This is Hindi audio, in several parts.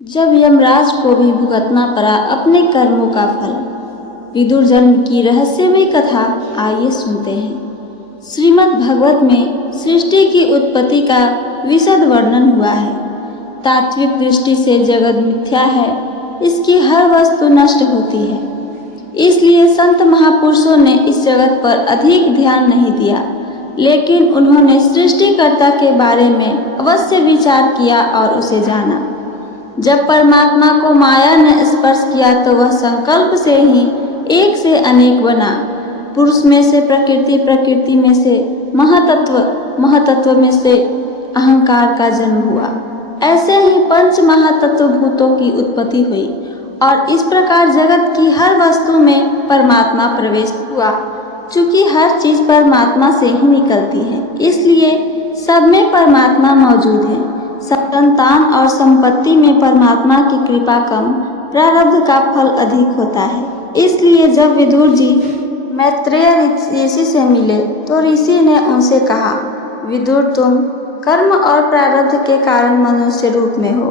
जब यमराज को भी भुगतना पड़ा अपने कर्मों का फल। विदुर जन्म की रहस्यमय कथा आइए सुनते हैं। श्रीमद् भागवत में सृष्टि की उत्पत्ति का विशद वर्णन हुआ है। तात्विक दृष्टि से जगत मिथ्या है, इसकी हर वस्तु नष्ट होती है। इसलिए संत महापुरुषों ने इस जगत पर अधिक ध्यान नहीं दिया, लेकिन उन्होंने सृष्टिकर्ता के बारे में अवश्य विचार किया और उसे जाना। जब परमात्मा को माया ने स्पर्श किया तो वह संकल्प से ही एक से अनेक बना। पुरुष में से प्रकृति, प्रकृति में से महातत्व, महातत्व में से अहंकार का जन्म हुआ। ऐसे ही पंच महातत्व भूतों की उत्पत्ति हुई और इस प्रकार जगत की हर वस्तु में परमात्मा प्रवेश हुआ। चूंकि हर चीज परमात्मा से ही निकलती है, इसलिए सब में परमात्मा मौजूद है। संतान और संपत्ति में परमात्मा की कृपा कम, प्रारब्ध का फल अधिक होता है। इसलिए जब विदुर जी मैत्रेय ऋषि से मिले तो ऋषि ने उनसे कहा, विदुर, तुम कर्म और प्रारब्ध के कारण मनुष्य रूप में हो।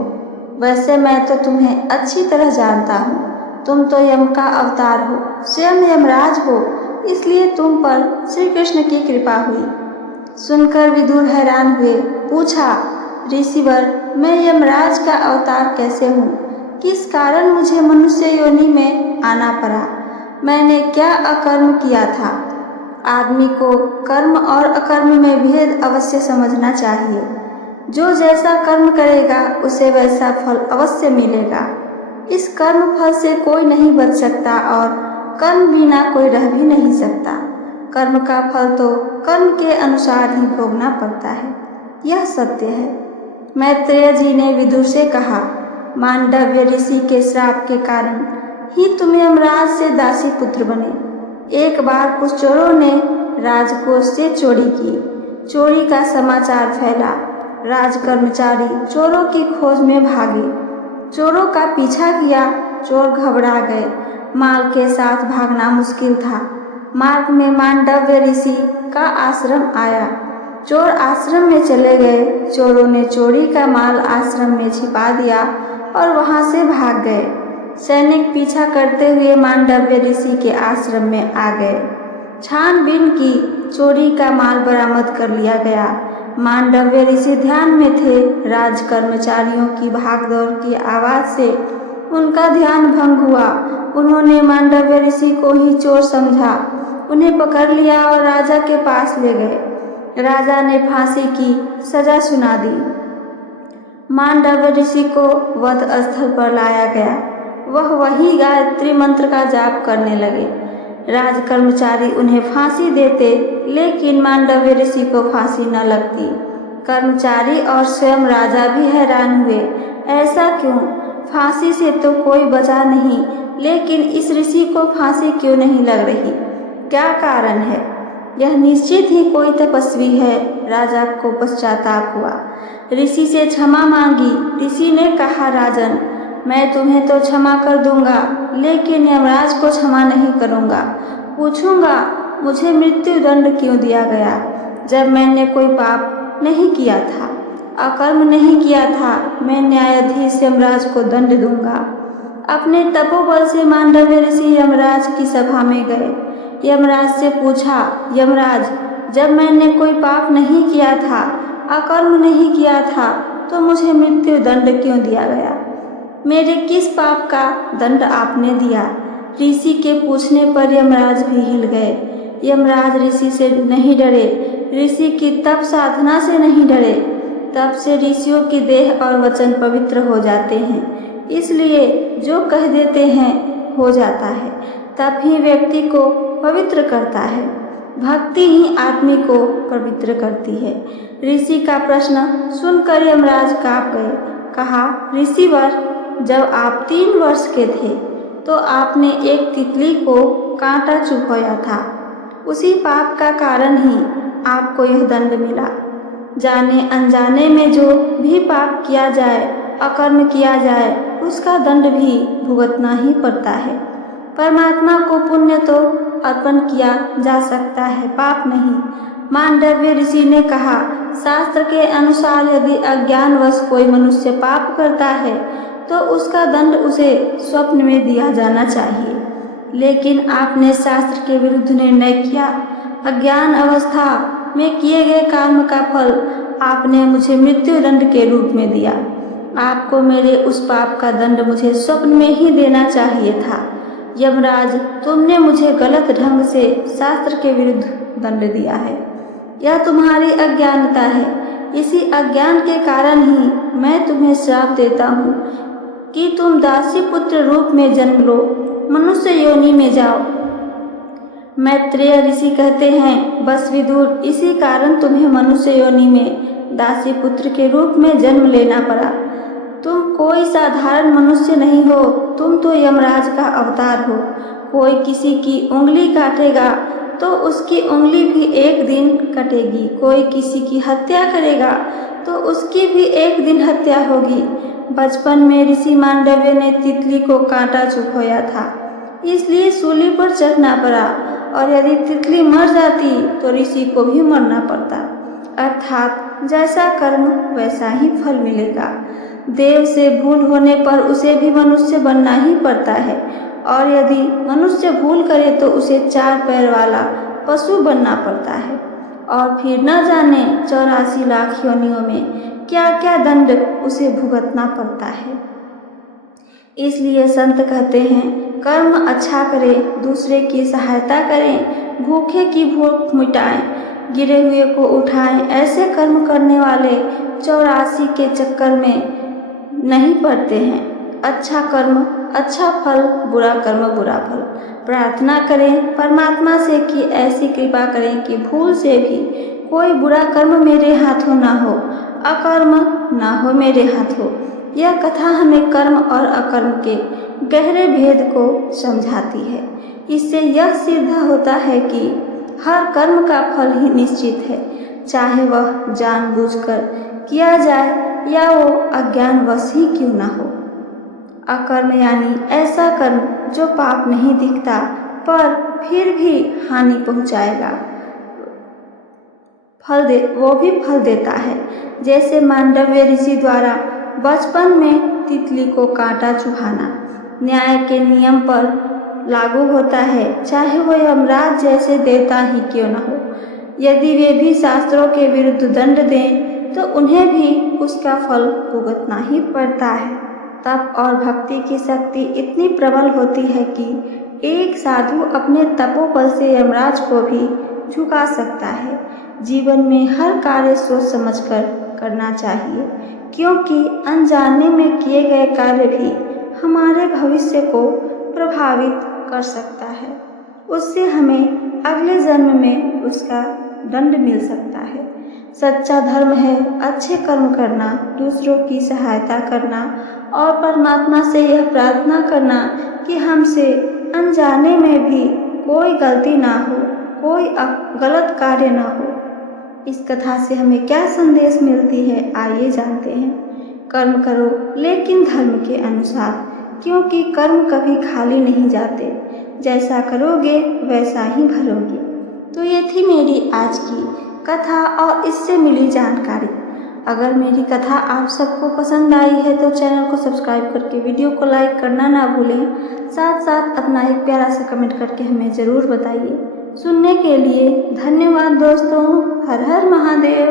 वैसे मैं तो तुम्हें अच्छी तरह जानता हूँ। तुम तो यम का अवतार हो, स्वयं यमराज हो, इसलिए तुम पर श्री कृष्ण की कृपा हुई। सुनकर विदुर हैरान हुए। पूछा, ऋषिवर, मैं यमराज का अवतार कैसे हूँ? किस कारण मुझे मनुष्य योनि में आना पड़ा? मैंने क्या अकर्म किया था? आदमी को कर्म और अकर्म में भेद अवश्य समझना चाहिए। जो जैसा कर्म करेगा उसे वैसा फल अवश्य मिलेगा। इस कर्म फल से कोई नहीं बच सकता और कर्म बिना कोई रह भी नहीं सकता। कर्म का फल तो कर्म के अनुसार ही भोगना पड़ता है, यह सत्य है। मैत्रेय जी ने विदुर से कहा, मांडव्य ऋषि के श्राप के कारण ही तुम यमराज से दासी पुत्र बने। एक बार कुछ चोरों ने राजकोष से चोरी की। चोरी का समाचार फैला। राज कर्मचारी चोरों की खोज में भागे। चोरों का पीछा किया। चोर घबरा गए। माल के साथ भागना मुश्किल था। मार्ग में मांडव्य ऋषि का आश्रम आया। चोर आश्रम में चले गए। चोरों ने चोरी का माल आश्रम में छिपा दिया और वहां से भाग गए। सैनिक पीछा करते हुए मांडव्य ऋषि के आश्रम में आ गए। छानबीन की, चोरी का माल बरामद कर लिया गया। मांडव्य ऋषि ध्यान में थे। राज कर्मचारियों की भागदौड़ की आवाज से उनका ध्यान भंग हुआ। उन्होंने मांडव्य ऋषि को ही चोर समझा। उन्हें पकड़ लिया और राजा के पास ले गए। राजा ने फांसी की सजा सुना दी। मांडव्य ऋषि को वध स्थल पर लाया गया। वह वही गायत्री मंत्र का जाप करने लगे। राज कर्मचारी उन्हें फांसी देते, लेकिन मांडव्य ऋषि को फांसी न लगती। कर्मचारी और स्वयं राजा भी हैरान हुए। ऐसा क्यों? फांसी से तो कोई बचा नहीं, लेकिन इस ऋषि को फांसी क्यों नहीं लग रही? क्या कारण है? यह निश्चित ही कोई तपस्वी है। राजा को पश्चाताप हुआ। ऋषि से क्षमा मांगी। ऋषि ने कहा, राजन, मैं तुम्हें तो क्षमा कर दूंगा, लेकिन यमराज को क्षमा नहीं करूंगा। पूछूंगा, मुझे मृत्यु दंड क्यों दिया गया, जब मैंने कोई पाप नहीं किया था, अकर्म नहीं किया था। मैं न्यायाधीश यमराज को दंड दूंगा। अपने तपोबल से मांडव्य ऋषि यमराज की सभा में गए। यमराज से पूछा, यमराज, जब मैंने कोई पाप नहीं किया था, अकर्म नहीं किया था, तो मुझे मृत्यु दंड क्यों दिया गया? मेरे किस पाप का दंड आपने दिया? ऋषि के पूछने पर यमराज भी हिल गए। यमराज ऋषि से नहीं डरे, ऋषि की तप साधना से नहीं डरे। तप से ऋषियों की देह और वचन पवित्र हो जाते हैं, इसलिए जो कह देते हैं हो जाता है। तप ही व्यक्ति को पवित्र करता है। भक्ति ही आदमी को पवित्र करती है। ऋषि का प्रश्न सुनकर यमराज कांप गए। कहा, ऋषिवर, जब आप 3 वर्ष के थे तो आपने एक तितली को कांटा चुभोया था। उसी पाप का कारण ही आपको यह दंड मिला। जाने अनजाने में जो भी पाप किया जाए, अकर्म किया जाए, उसका दंड भी भुगतना ही पड़ता है। परमात्मा को पुण्य तो अर्पण किया जा सकता है, पाप नहीं। मांडव्य ऋषि ने कहा, शास्त्र के अनुसार यदि अज्ञानवश कोई मनुष्य पाप करता है तो उसका दंड उसे स्वप्न में दिया जाना चाहिए। लेकिन आपने शास्त्र के विरुद्ध निर्णय किया। अज्ञान अवस्था में किए गए कर्म का फल आपने मुझे मृत्यु दंड के रूप में दिया। आपको मेरे उस पाप का दंड मुझे स्वप्न में ही देना चाहिए था। यमराज, तुमने मुझे गलत ढंग से शास्त्र के विरुद्ध दंड दिया है। यह तुम्हारी अज्ञानता है। इसी अज्ञान के कारण ही मैं तुम्हें श्राप देता हूँ कि तुम दासी पुत्र रूप में जन्म लो, मनुष्य योनि में जाओ। मैत्रेय ऋषि कहते हैं, बस विदुर, इसी कारण तुम्हें मनुष्य योनि में दासी पुत्र के रूप में जन्म लेना पड़ा। तुम कोई साधारण मनुष्य नहीं हो, तुम तो यमराज का अवतार हो। कोई किसी की उंगली काटेगा तो उसकी उंगली भी एक दिन कटेगी। कोई किसी की हत्या करेगा तो उसकी भी एक दिन हत्या होगी। बचपन में ऋषि मांडव्य ने तितली को कांटा चुभोया था, इसलिए सूली पर चढ़ना पड़ा, और यदि तितली मर जाती तो ऋषि को भी मरना पड़ता। अर्थात जैसा कर्म वैसा ही फल मिलेगा। देव से भूल होने पर उसे भी मनुष्य बनना ही पड़ता है, और यदि मनुष्य भूल करे तो उसे 4 पैर वाला पशु बनना पड़ता है, और फिर न जाने 84 लाख योनियों में क्या क्या दंड उसे भुगतना पड़ता है। इसलिए संत कहते हैं, कर्म अच्छा करें, दूसरे की सहायता करें, भूखे की भूख मिटाएं, गिरे हुए को उठाएं। ऐसे कर्म करने वाले 84 के चक्कर में नहीं पड़ते हैं। अच्छा कर्म अच्छा फल, बुरा कर्म बुरा फल। प्रार्थना करें परमात्मा से कि ऐसी कृपा करें कि भूल से भी कोई बुरा कर्म मेरे हाथों ना हो, अकर्म ना हो मेरे हाथों। यह कथा हमें कर्म और अकर्म के गहरे भेद को समझाती है। इससे यह सिद्ध होता है कि हर कर्म का फल ही निश्चित है, चाहे वह जानबूझकर किया जाए या वो अज्ञानवश ही क्यों ना हो। अकर्म यानी ऐसा कर्म जो पाप नहीं दिखता पर फिर भी हानि पहुंचाएगा, वो भी फल देता है। जैसे मांडव्य ऋषि द्वारा बचपन में तितली को कांटा चुभाना न्याय के नियम पर लागू होता है, चाहे वो यमराज जैसे देवता ही क्यों न हो। यदि वे भी शास्त्रों के विरुद्ध दंड दें तो उन्हें भी उसका फल भुगतना ही पड़ता है। तप और भक्ति की शक्ति इतनी प्रबल होती है कि एक साधु अपने तपोबल से यमराज को भी झुका सकता है। जीवन में हर कार्य सोच समझकर करना चाहिए, क्योंकि अनजाने में किए गए कार्य भी हमारे भविष्य को प्रभावित कर सकता है। उससे हमें अगले जन्म में उसका दंड मिल सकता है। सच्चा धर्म है अच्छे कर्म करना, दूसरों की सहायता करना और परमात्मा से यह प्रार्थना करना कि हमसे अनजाने में भी कोई गलती ना हो, कोई गलत कार्य ना हो। इस कथा से हमें क्या संदेश मिलती है, आइए जानते हैं। कर्म करो लेकिन धर्म के अनुसार, क्योंकि कर्म कभी खाली नहीं जाते। जैसा करोगे वैसा ही भरोगे। तो ये थी मेरी आज की कथा और इससे मिली जानकारी। अगर मेरी कथा आप सबको पसंद आई है तो चैनल को सब्सक्राइब करके वीडियो को लाइक करना ना भूलें। साथ साथ अपना एक प्यारा सा कमेंट करके हमें ज़रूर बताइए। सुनने के लिए धन्यवाद दोस्तों। हर हर महादेव।